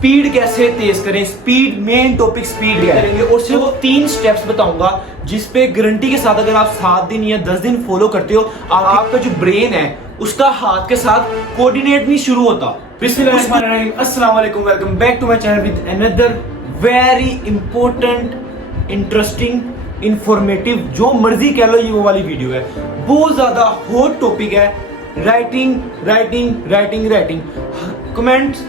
Speed कैसे तेज करें, speed main topic speed करेंगे और सिर्फ 3 स्टेप्स बताऊंगा जिस पे गारंटी के साथ अगर आप 7 दिन या 10 दिन फॉलो करते हो आपका जो ब्रेन है उसका हाथ के साथ कोऑर्डिनेट नहीं शुरू होता। बिस्मिल्लाहिर्रहमानिर्रहीम, अस्सलाम वालेकुम, welcome back to my channel with another very important interesting informative जो मर्जी कह लो ये वो वाली वीडियो है। बहुत ज्यादा हॉट टॉपिक है राइटिंग। कमेंट्स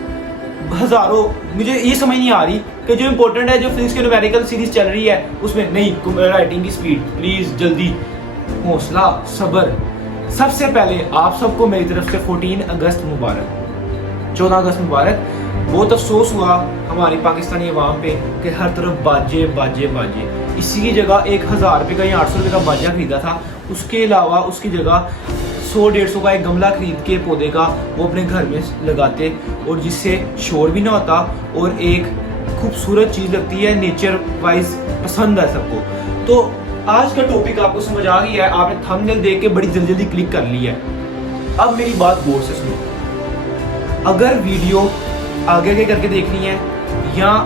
हजारों, मुझे ये समझ नहीं आ रही कि जो इंपॉर्टेंट है, जो फिजिक्स के न्यूमेरिकल सीरीज चल रही है उसमें नहीं, राइटिंग की स्पीड प्लीज जल्दी, हौसला, सब्र। सबसे पहले आप सबको मेरी तरफ से 14 अगस्त मुबारक, 14 अगस्त मुबारक। बहुत अफसोस हुआ हमारी पाकिस्तानी अवाम पे कि हर तरफ बाजे। इसी की जगह 1000 रुपये का या 800 रुपये का बाजा खरीदा था, उसके अलावा उसकी जगह 100-150 का एक गमला खरीद के पौधे का वो अपने घर में लगाते और जिससे शोर भी ना होता और एक खूबसूरत चीज़ लगती है, नेचर वाइज पसंद है सबको। तो आज का टॉपिक आपको समझ आ गया है, आपने थंबनेल देख के बड़ी जल्दी क्लिक कर ली है। अब मेरी बात गौर से सुनो, अगर वीडियो आगे करके देखनी है या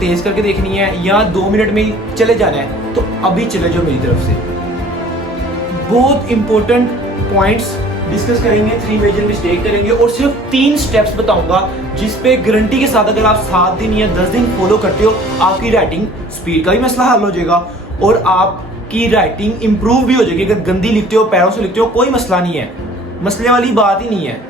तेज करके देखनी है या 2 मिनट में चले जाना है तो अभी चले जाओ मेरी तरफ से। बहुत इंपॉर्टेंट पॉइंट्स डिस्कस करेंगे, 3 मेजर मिस्टेक करेंगे और सिर्फ 3 स्टेप्स बताऊंगा जिस पे गारंटी के साथ अगर आप 7 दिन या 10 दिन फॉलो करते हो आपकी राइटिंग स्पीड का भी मसला हल हो जाएगा और आपकी राइटिंग इंप्रूव भी हो जाएगी। अगर गंदी लिखते हो, पैरों से लिखते हो, कोई मसला नहीं है, मसले वाली बात ही नहीं है,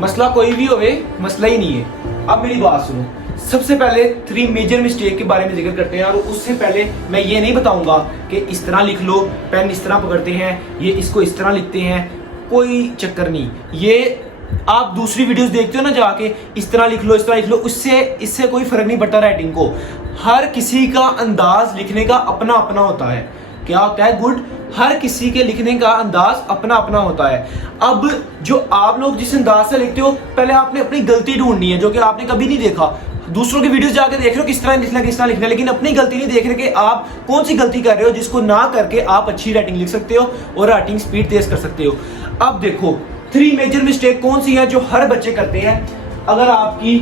मसला कोई भी होवे मसला ही नहीं है। अब मेरी बात सुनो, सबसे पहले 3 मेजर मिस्टेक के बारे में जिक्र करते हैं और उससे पहले मैं ये नहीं बताऊंगा कि इस तरह लिख लो, पेन इस तरह पकड़ते हैं, ये इसको इस तरह लिखते हैं, कोई चक्कर नहीं। ये आप दूसरी वीडियोस देखते हो ना जाके, इस तरह लिख लो, इससे कोई फर्क नहीं पड़ता राइटिंग को। हर किसी का अंदाज लिखने का अपना अपना होता है। क्या होता है? गुड। हर किसी के लिखने का अंदाज अपना अपना होता है। अब जो आप लोग जिस अंदाज से लिखते हो, पहले आपने अपनी गलती ढूंढनी है जो कि आपने कभी नहीं देखा। दूसरों की वीडियोस जाके देख रहे हो किस तरह लिखना, लेकिन अपनी गलती नहीं देख रहे कि आप कौन सी गलती कर रहे हो जिसको ना करके आप अच्छी राइटिंग लिख सकते हो और राइटिंग स्पीड तेज कर सकते हो। अब देखो 3 मेजर मिस्टेक कौन सी है जो हर बच्चे करते हैं। अगर आपकी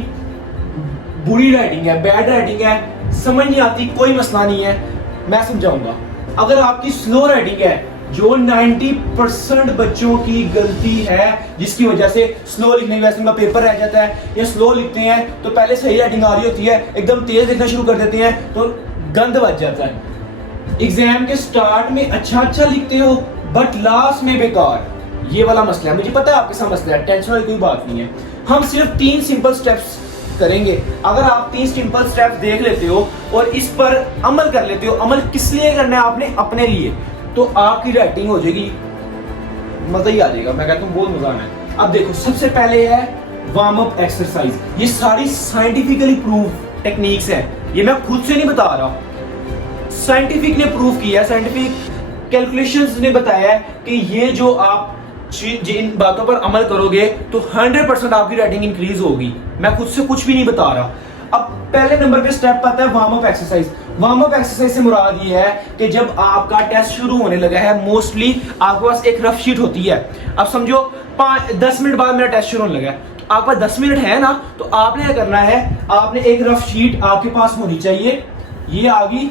बुरी राइटिंग है, बैड राइटिंग है, समझ नहीं आती, कोई मसला नहीं है, मैं समझाऊंगा। अगर आपकी स्लो राइटिंग है, जो 90% बच्चों की गलती है जिसकी वजह से स्लो लिखने की वजह से उनका पेपर रह जाता है, या स्लो लिखते हैं तो पहले सही राइटिंग आ रही होती है, एकदम तेज लिखना शुरू कर देते हैं तो गंद बच जाता है। एग्जाम के स्टार्ट में अच्छा लिखते हो बट लास्ट में बेकार, ये वाला मसला है। मुझे पता है आपके साथ मसला है, टेंशन वाली कोई बात नहीं है। हम सिर्फ 3 सिंपल स्टेप्स करेंगे। अगर आप 3 सिंपल स्टेप्स देख लेते हो और इस पर अमल कर लेते हो, अमल किस लिए करना है आपने? अपने लिए, तो आपकी राइटिंग हो जाएगी, मजा ही आ जाएगा। मैं कहता हूँ बहुत मजा आना है। अब देखो, सबसे पहले है वार्म अप एक्सरसाइज। ये सारी साइंटिफिकली प्रूव टेक्निक्स हैं, ये मैं खुद से नहीं बता रहा, साइंटिफिक ने प्रूव किया है, साइंटिफिक कैलकुलेशंस ने बताया है कि ये जो आप जिन बातों पर अमल करोगे तो 100% आपकी राइटिंग इंक्रीज होगी। मैं खुद से कुछ भी नहीं बता रहा। अब पहले नंबर पे स्टेप आता है warm up exercise. Warm up exercise से मुराद ये है कि जब आपका टेस्ट शुरू होने लगा है, मोस्टली आपके पास एक रफ शीट होती है। अब समझो 10 मिनट बाद मेरा टेस्ट शुरू होने लगा है, तो आपके पास 10 मिनट है ना, तो आपने क्या करना है, आपने एक रफ शीट आपके पास होनी चाहिए। ये आ गई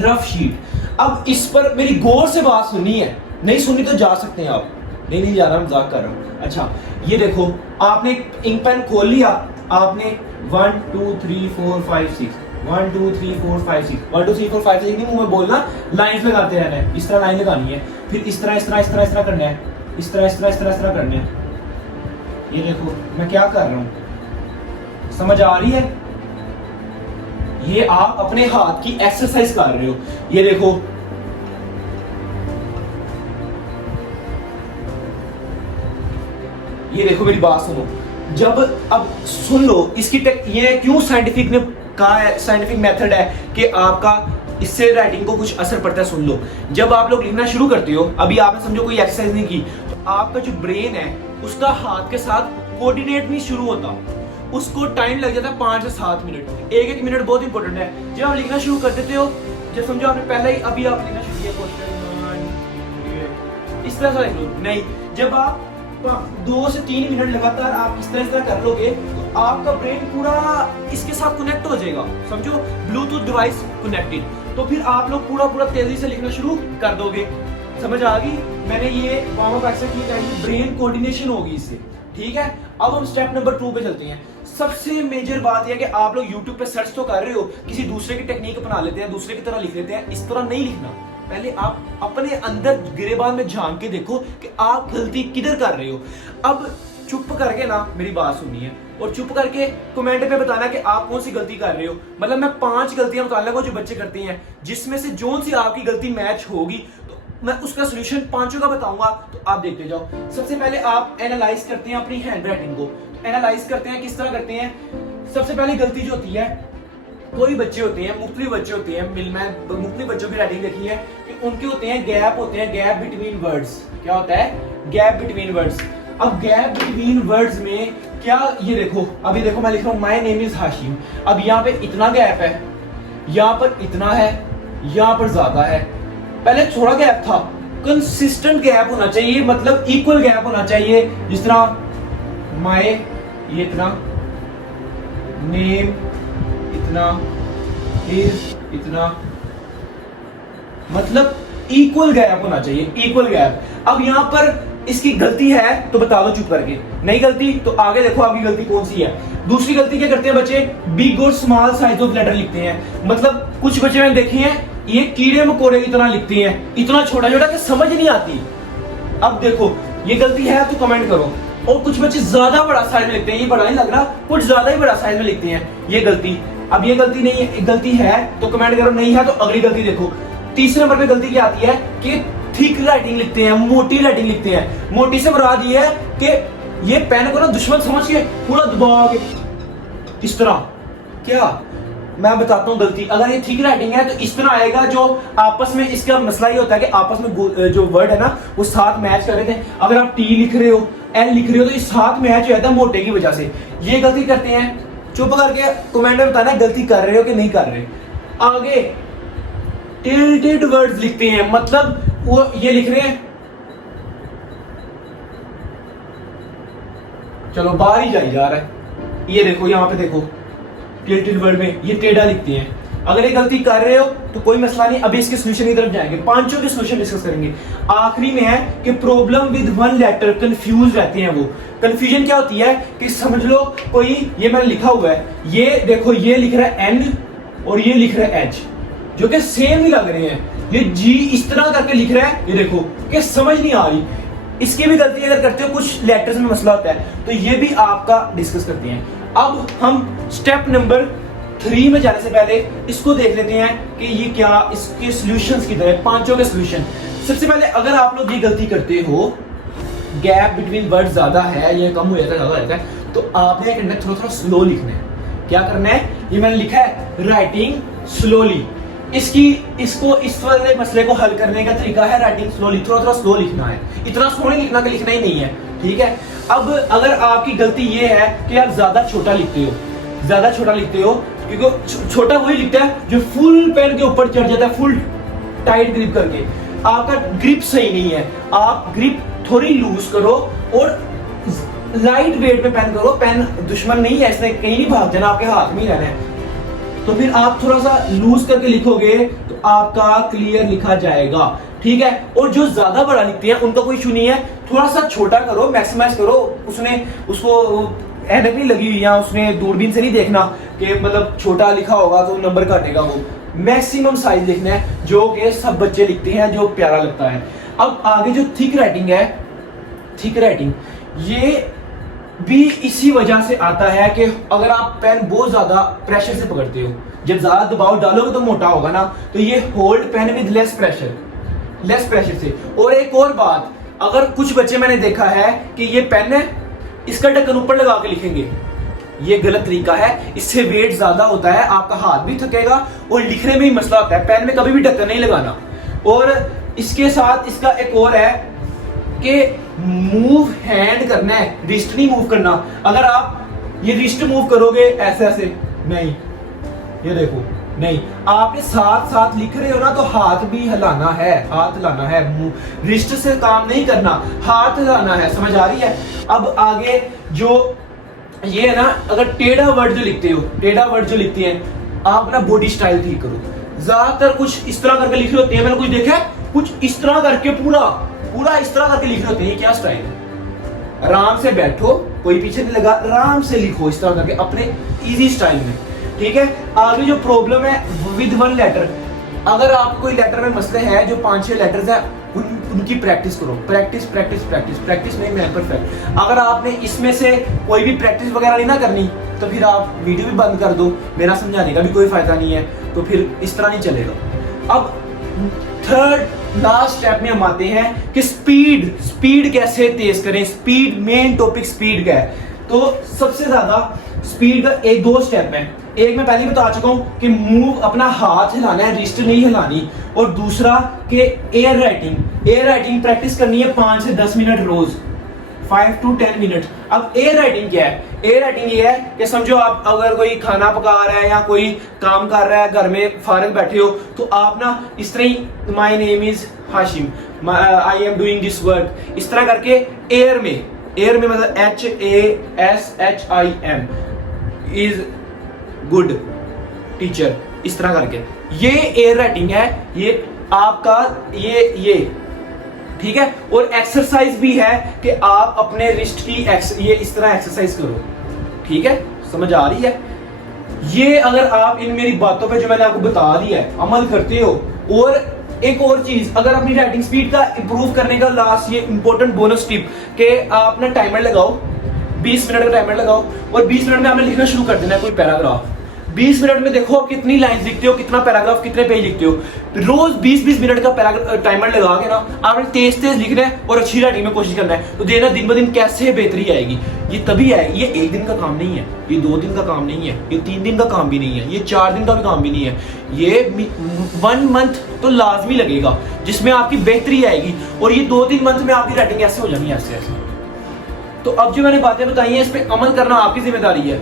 रफ शीट। अब इस पर मेरी गौर से बात सुननी है, नहीं सुननी तो जा सकते हैं आप, नहीं जा रहा, मजाक कर रहा हूं। अच्छा, ये देखो, आपने इंक पेन खोल लिया, आपने 1 2 3 4 5 6 1 2 3 4 5 6 1 2 3 4 5 6 नहीं मुंह में बोलना, लाइंस लगाते रहना है। इस तरह लाइन लगानी है, फिर इस तरह करना है, इस तरह करना है। ये देखो मैं क्या कर रहा हूं, समझ आ रही है? ये आप अपने हाथ की एक्सरसाइज कर रहे हो। ये देखो, ये देखो, मेरी बात सुनो। जब अब सुन लो इसकी ये क्यों साइंटिफिक ने कहा है, साइंटिफिक मेथड है कि आपका इससे राइटिंग को कुछ असर पड़ता है। सुन लो, जब आप लोग लिखना शुरू करते हो, अभी आपने समझो कोई एक्सरसाइज नहीं की, तो आपका जो ब्रेन है उसका हाथ के साथ कोऑर्डिनेट नहीं शुरू होता, उसको टाइम लग जाता है 5 से 7 मिनट। एक मिनट बहुत इंपॉर्टेंट है। जब आप लिखना शुरू कर देते हो, जब समझो आपने पहले ही अभी आप लिखना शुरू किया, क्वेश्चन इस तरह से लिख लो, नहीं, जब आप 2 से 3 मिनट लगातार आप इस तरह कर लोगे तो आपका ब्रेन पूरा इसके साथ कनेक्ट हो जाएगा, समझो ब्लूटूथ डिवाइस कनेक्टेड। तो फिर आप लोग पूरा तेजी से लिखना शुरू कर दोगे। समझ आ गई? मैंने ये वार्म अप एक्सरसाइज की ताकि ब्रेन कोऑर्डिनेशन होगी इससे। ठीक है, अब हम स्टेप नंबर 2 पे चलते हैं। सबसे मेजर बात यह कि आप लोग YouTube पे सर्च तो कर रहे हो, किसी दूसरे की टेक्निक अपना लेते हैं, दूसरे की तरह लिख लेते हैं। इस तरह नहीं लिखना। पहले आप अपने अंदर गिरेबान में झांक के देखो कि आप गलती किधर कर रहे हो। अब चुप करके ना मेरी बात सुननी है और चुप करके कमेंट पे बताना कि आप कौन सी गलती कर रहे हो। मतलब मैं 5 गलतियां बता लूंगा जो बच्चे करते हैं, जिसमें से जो सी आपकी गलती मैच होगी तो मैं उसका सोल्यूशन 5 का बताऊंगा, तो आप देखते जाओ। सबसे पहले आप एनालाइज करते हैं अपनी हैंड राइटिंग को। एनालाइज करते हैं, किस तरह करते हैं? सबसे पहली गलती जो होती है, कोई बच्चे होते हैं, मुख्तलिफ बच्चे होते हैं, मैं मुख्तलिफ बच्चों की राइटिंग देखी है कि उनके होते हैं गैप बिटवीन वर्ड्स। क्या होता है? Gap between words. अब गैप बिटवीन वर्ड्स में क्या, ये देखो, अभी देखो मैं लिख रहा हूं माय नेम इज हाशिम। अब यहाँ पे इतना गैप है, यहाँ पर इतना है, यहाँ पर ज्यादा है। पहले थोड़ा गैप था, कंसिस्टेंट गैप होना चाहिए, मतलब इक्वल गैप होना चाहिए। जिस तरह माय ये इतना, नेम इतना, इज इतना, मतलब इक्वल गैप होना चाहिए, इक्वल गैप। अब यहां पर इसकी गलती है तो बता दो चुप करके, नहीं गलती तो आगे देखो आपकी गलती कौन सी है। दूसरी गलती क्या करते हैं बच्चे? बिग और स्मॉल साइज ऑफ लेटर लिखते हैं। मतलब कुछ बच्चे मैंने देखे हैं ये कीड़े मकोड़े की तरह लिखते हैं, इतना छोटा छोटा कि समझ नहीं आती। अब देखो ये गलती है तो कमेंट करो। और कुछ बच्चे ज्यादा बड़ा साइज में लिखते हैं, ये बड़ा नहीं लग रहा, कुछ ज्यादा ही बड़ा साइज में लिखते हैं, ये गलती। अब ये गलती नहीं है, गलती है तो कमेंट करो, नहीं है तो अगली गलती देखो। तीसरे नंबर पे गलती क्या आती है कि थिक राइटिंग लिखते हैं, मोटी राइटिंग लिखते हैं। मोटी से मुराद ये है कि ये पेन को ना दुश्मन समझ के पूरा दबा के इस तरह। क्या मैं बताता हूँ गलती, अगर ये थिक राइटिंग है तो इस तरह आएगा, जो आपस में इसका मसला ये होता है कि आपस में जो वर्ड है ना वो साथ मैच कर रहे थे। अगर आप टी लिख रहे हो, एल लिख रहे हो तो ये साथ मैच हो जाता है मोटे की वजह से। ये गलती करते हैं। चुप करके कमेंट में बताना गलती कर रहे हो कि नहीं कर रहे। आगे टिल्टेड वर्ड्स लिखते हैं, मतलब वो ये लिख रहे हैं, चलो बाहर ही जा रहा है। ये देखो यहाँ पे देखो टिल्टेड वर्ड में ये टेढ़ा लिखते हैं। अगर ये गलती कर रहे हो तो कोई मसला नहीं, अभी इसके सोल्यूशन की तरफ जाएंगे, 5 के सोल्यूशन डिस्कस करेंगे। आखिरी में है कि problem with one letter, confuse रहते हैं वो। कंफ्यूजन क्या होती है कि समझ लो कोई, ये मैंने लिखा हुआ है, ये देखो ये लिख रहा है एन और ये लिख रहा है एच, जो कि सेम ही लग रहे हैं। ये जी इस तरह करके लिख रहा है, ये देखो कि समझ नहीं आ रही। इसकी भी गलती अगर करते हो, कुछ लेटर्स में मसला होता है, तो ये भी आपका डिस्कस करते हैं। अब हम स्टेप नंबर 3 में जाने से पहले इसको देख लेते हैं कि ये क्या, इसके सॉल्यूशंस की तरह 5 के सॉल्यूशन। सबसे पहले अगर आप लोग ये गलती करते हो, गैप बिटवीन वर्ड ज्यादा है, ये कम हो जाता है, ज्यादा रहता है, तो आपने करना है थोड़ा स्लो लिखना है। क्या करना है? ये मैंने लिखा है राइटिंग स्लोली। इसको इस वाले मसले को हल करने का तरीका है राइटिंग स्लोली, थोड़ा थोड़ा स्लो लिखना है, इतना स्लो नहीं लिखना कि लिखना ही नहीं है। ठीक है, अब अगर आपकी गलती ये है कि आप ज्यादा छोटा लिखते हो, ज्यादा छोटा लिखते हो, क्योंकि छोटा वही लिखता है जो फुल पेन के ऊपर चढ़ जाता है, फुल टाइट ग्रिप करके। आपका ग्रिप सही नहीं है, आप ग्रिप थोड़ी लूज करो और लाइट वेट में पेन करो। पेन दुश्मन नहीं है, इसने कहीं नहीं भाग जाना, आपके हाथ में ही रहना है। तो फिर आप थोड़ा सा लूज करके लिखोगे तो आपका क्लियर लिखा जाएगा। ठीक है, और जो ज्यादा बड़ा लिखते हैं उनका कोई इशू नहीं है, थोड़ा सा छोटा करो, मैक्सिमाइज करो। उसको ऐनक नहीं लगी हुई, या उसने दूरबीन से नहीं देखना कि मतलब छोटा लिखा होगा तो नंबर काटेगा। वो मैक्सिमम साइज लिखना है जो कि सब बच्चे लिखते हैं, जो प्यारा लगता है। अब आगे जो थिक राइटिंग है, थिक राइटिंग ये भी इसी वजह से आता है कि अगर आप पेन बहुत ज्यादा प्रेशर से पकड़ते हो, जब ज्यादा दबाव डालोगे तो मोटा होगा ना, तो ये hold pen with less pressure से। और एक और बात, अगर कुछ बच्चे मैंने देखा है कि ये पेन है, इसका ढक्कन ऊपर लगा के लिखेंगे, ये गलत तरीका है। इससे वेट ज्यादा होता है, आपका हाथ भी थकेगा और लिखने में ही मसला होता है। पेन में कभी भी ढक्कन नहीं लगाना। और इसके साथ इसका एक और है कि मूव हैंड करना है, रिस्ट नहीं मूव करना। अगर आप ये रिस्ट मूव करोगे ऐसे ऐसे नहीं, ये देखो नहीं, आपने साथ साथ लिख रहे हो ना तो हाथ भी हिलाना है, हाथ हिलाना है, रिस्ट से काम नहीं करना, हाथ हिलाना है, समझ आ रही है। अब आगे जो ये है ना, अगर टेढ़ा वर्ड जो लिखते हो, टेढ़ा वर्ड जो लिखते हैं आप ना बॉडी स्टाइल ठीक करो। ज्यादातर कुछ इस तरह करके लिख रहे होते हैं, मैंने कुछ देखा है कुछ इस तरह करके पूरा पूरा इस तरह करके लिख रहे होते हैं, ये क्या स्टाइल है? आराम से बैठो, कोई पीछे नहीं लगा, आराम से लिखो इस तरह करके अपने इजी स्टाइल में, ठीक है। आगे जो प्रॉब्लम है विद वन लेटर, अगर आपको कोई लेटर में मसले है जो 5-6 लेटर्स है उनकी प्रैक्टिस करो, प्रैक्टिस प्रैक्टिस प्रैक्टिस प्रैक्टिस नहीं मैं परफेक्ट। अगर आपने इसमें से कोई भी प्रैक्टिस वगैरह नहीं ना करनी तो फिर आप वीडियो भी बंद कर दो, मेरा समझाने का भी कोई फायदा नहीं है, तो फिर इस तरह नहीं चलेगा। अब थर्ड लास्ट स्टेप में हम आते हैं कि स्पीड कैसे तेज करें। स्पीड, मेन टॉपिक स्पीड का है। तो सबसे ज्यादा स्पीड का एक दो स्टेप है, एक मैं पहले बता चुका हूं कि मूव अपना हाथ हिलाना है, रिस्ट नहीं हिलानी, और दूसरा कि एयर राइटिंग प्रैक्टिस करनी है 5 से 10 मिनट रोज, 5 to 10 मिनट। अब एयर राइटिंग क्या है? एयर राइटिंग ये है कि समझो आप अगर कोई खाना पका रहा है या कोई काम कर रहा है, घर में फारिग बैठे हो, तो आप ना इस तरह my name is Hashim, I am doing this work, इस तरह करके एयर में मतलब HASHIM इज गुड टीचर, इस तरह करके ये एयर राइटिंग है, ये आपका ये ठीक है। और एक्सरसाइज भी है कि आप अपने रिस्ट की ये इस तरह एक्सरसाइज करो, ठीक है, समझ आ रही है। ये अगर आप इन मेरी बातों पे जो मैंने आपको बता दिया है अमल करते हो। और एक और चीज, अगर अपनी राइटिंग स्पीड का इंप्रूव करने का लास्ट ये इंपॉर्टेंट बोनस टिप कि आप ना टाइमर लगाओ, 20 मिनट का टाइमर लगाओ, और 20 मिनट में आपने लिखना शुरू कर देना है कोई पैराग्राफ। 20 मिनट में देखो आप कितनी लाइंस लिखते हो, कितना पैराग्राफ, कितने पेज लिखते हो। रोज 20-20 मिनट का टाइमर लगा के ना आपने तेज लिखना है और अच्छी राइटिंग में कोशिश करना है, तो देखना दिन ब दिन कैसे बेहतरी आएगी। ये तभी आएगी, ये 1 दिन का काम नहीं है, ये 2 दिन का काम नहीं है, ये 3 दिन का काम भी नहीं है, ये 4 दिन का भी काम भी नहीं है, ये 1 मंथ तो लाजमी लगेगा जिसमें आपकी बेहतरी आएगी, और ये 2-3 मंथ में आपकी राइटिंग ऐसे हो जानी है, ऐसे। तो अब जो मैंने बातें बताई हैं इस पे अमल करना आपकी जिम्मेदारी है।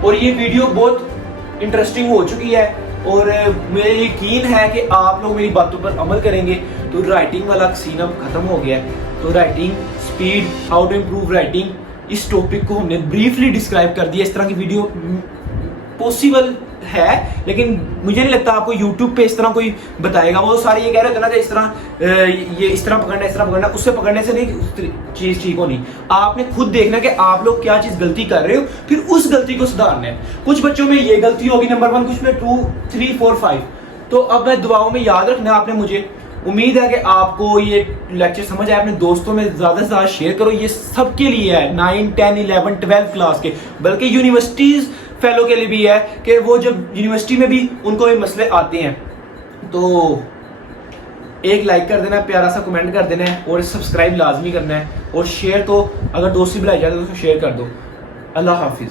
और ये वीडियो बहुत इंटरेस्टिंग हो चुकी है और मुझे यकीन है कि आप लोग मेरी बातों पर अमल करेंगे। तो राइटिंग वाला सीन अब खत्म हो गया है। तो writing speed, how to improve writing, इस टॉपिक को हमने ब्रीफली डिस्क्राइब कर दिया। इस तरह की वीडियो पॉसिबल है, लेकिन मुझे नहीं लगता आपको YouTube पे इस तरह कोई बताएगा। वो सारे ये कह रहे थे ना कि इस तरह ये इस तरह पकड़ना, इस तरह पकड़ना, उससे पकड़ने से नहीं चीज ठीक होनी। आपने खुद देखना कि आप लोग क्या चीज गलती कर रहे हो, फिर उस गलती को सुधारना है। कुछ बच्चों में ये गलती होगी नंबर 1, कुछ में 2, 3, 4, 5। तो अब मैं दुआओं में याद रखना आपने मुझे। उम्मीद है कि आपको ये लेक्चर समझ आया। अपने दोस्तों में ज्यादा से ज्यादा शेयर करो। ये सबके लिए है, 9, 10, 11, 12 क्लास के, बल्कि यूनिवर्सिटीज फेलो के लिए भी है कि वो जब यूनिवर्सिटी में भी उनको ये मसले आते हैं। तो एक लाइक कर देना है, प्यारा सा कमेंट कर देना है, और सब्सक्राइब लाजमी करना है, और शेयर तो अगर दोस्त से बुलाया जाए तो शेयर कर दो। अल्लाह हाफिज।